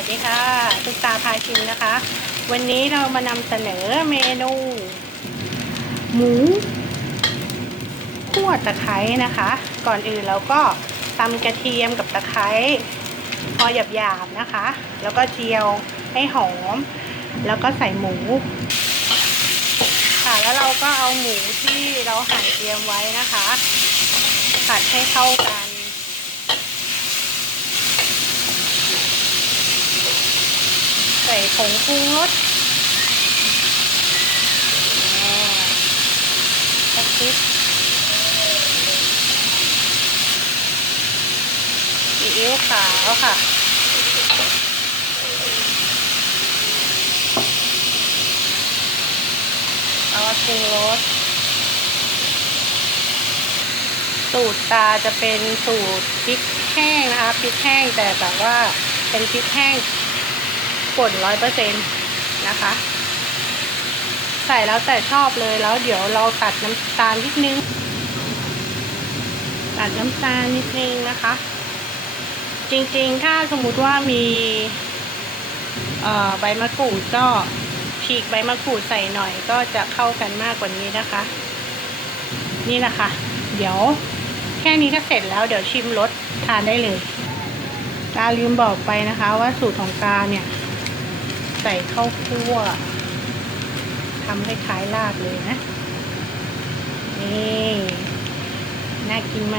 วัสดีค่ะตุ๊กตาพาชิมนะคะ วันนี้เรามานำเสนอเมนู หมูขั่วตะไคร้นะคะ ก่อนอื่นเราก็ตำกระเทียมกับตะไคร้พอหยาบๆนะคะ แล้วก็เจียวให้หอม แล้วก็ใส่หมู ค่ะแล้วเราก็เอาหมูที่เราหั่นเตรียมไว้นะคะผัดให้เข้ากัน ใส่ผงปรุงรสสักนิดซีอิ๊วขาวค่ะเอาปรุงรสสูตรตาจะเป็นสูตรพริกแห้งนะคะพริกแห้งแต่แบบว่าเป็นพริกแห้ง ป่นร้อยเปอร์เซ็นต์นะคะ ใส่แล้วแต่ชอบเลยแล้วเดี๋ยวเราตัดน้ำตาลนิดนึง ตัดน้ำตาลนิดนึงนะคะ จริงๆ ถ้าสมมติว่ามีใบมะกรูดก็ฉีกใบมะกรูดใส่หน่อยก็จะเข้ากันมากกว่านี้นะคะ นี่นะคะเดี๋ยวแค่นี้ก็เสร็จแล้วเดี๋ยวชิมรสทานได้เลยกาลืมบอกไปนะคะว่าสูตรของกาเนี่ย ใส่ข้าวคั่วทำให้คล้ายๆลาบเลยนะ นี่ น่ากินไหม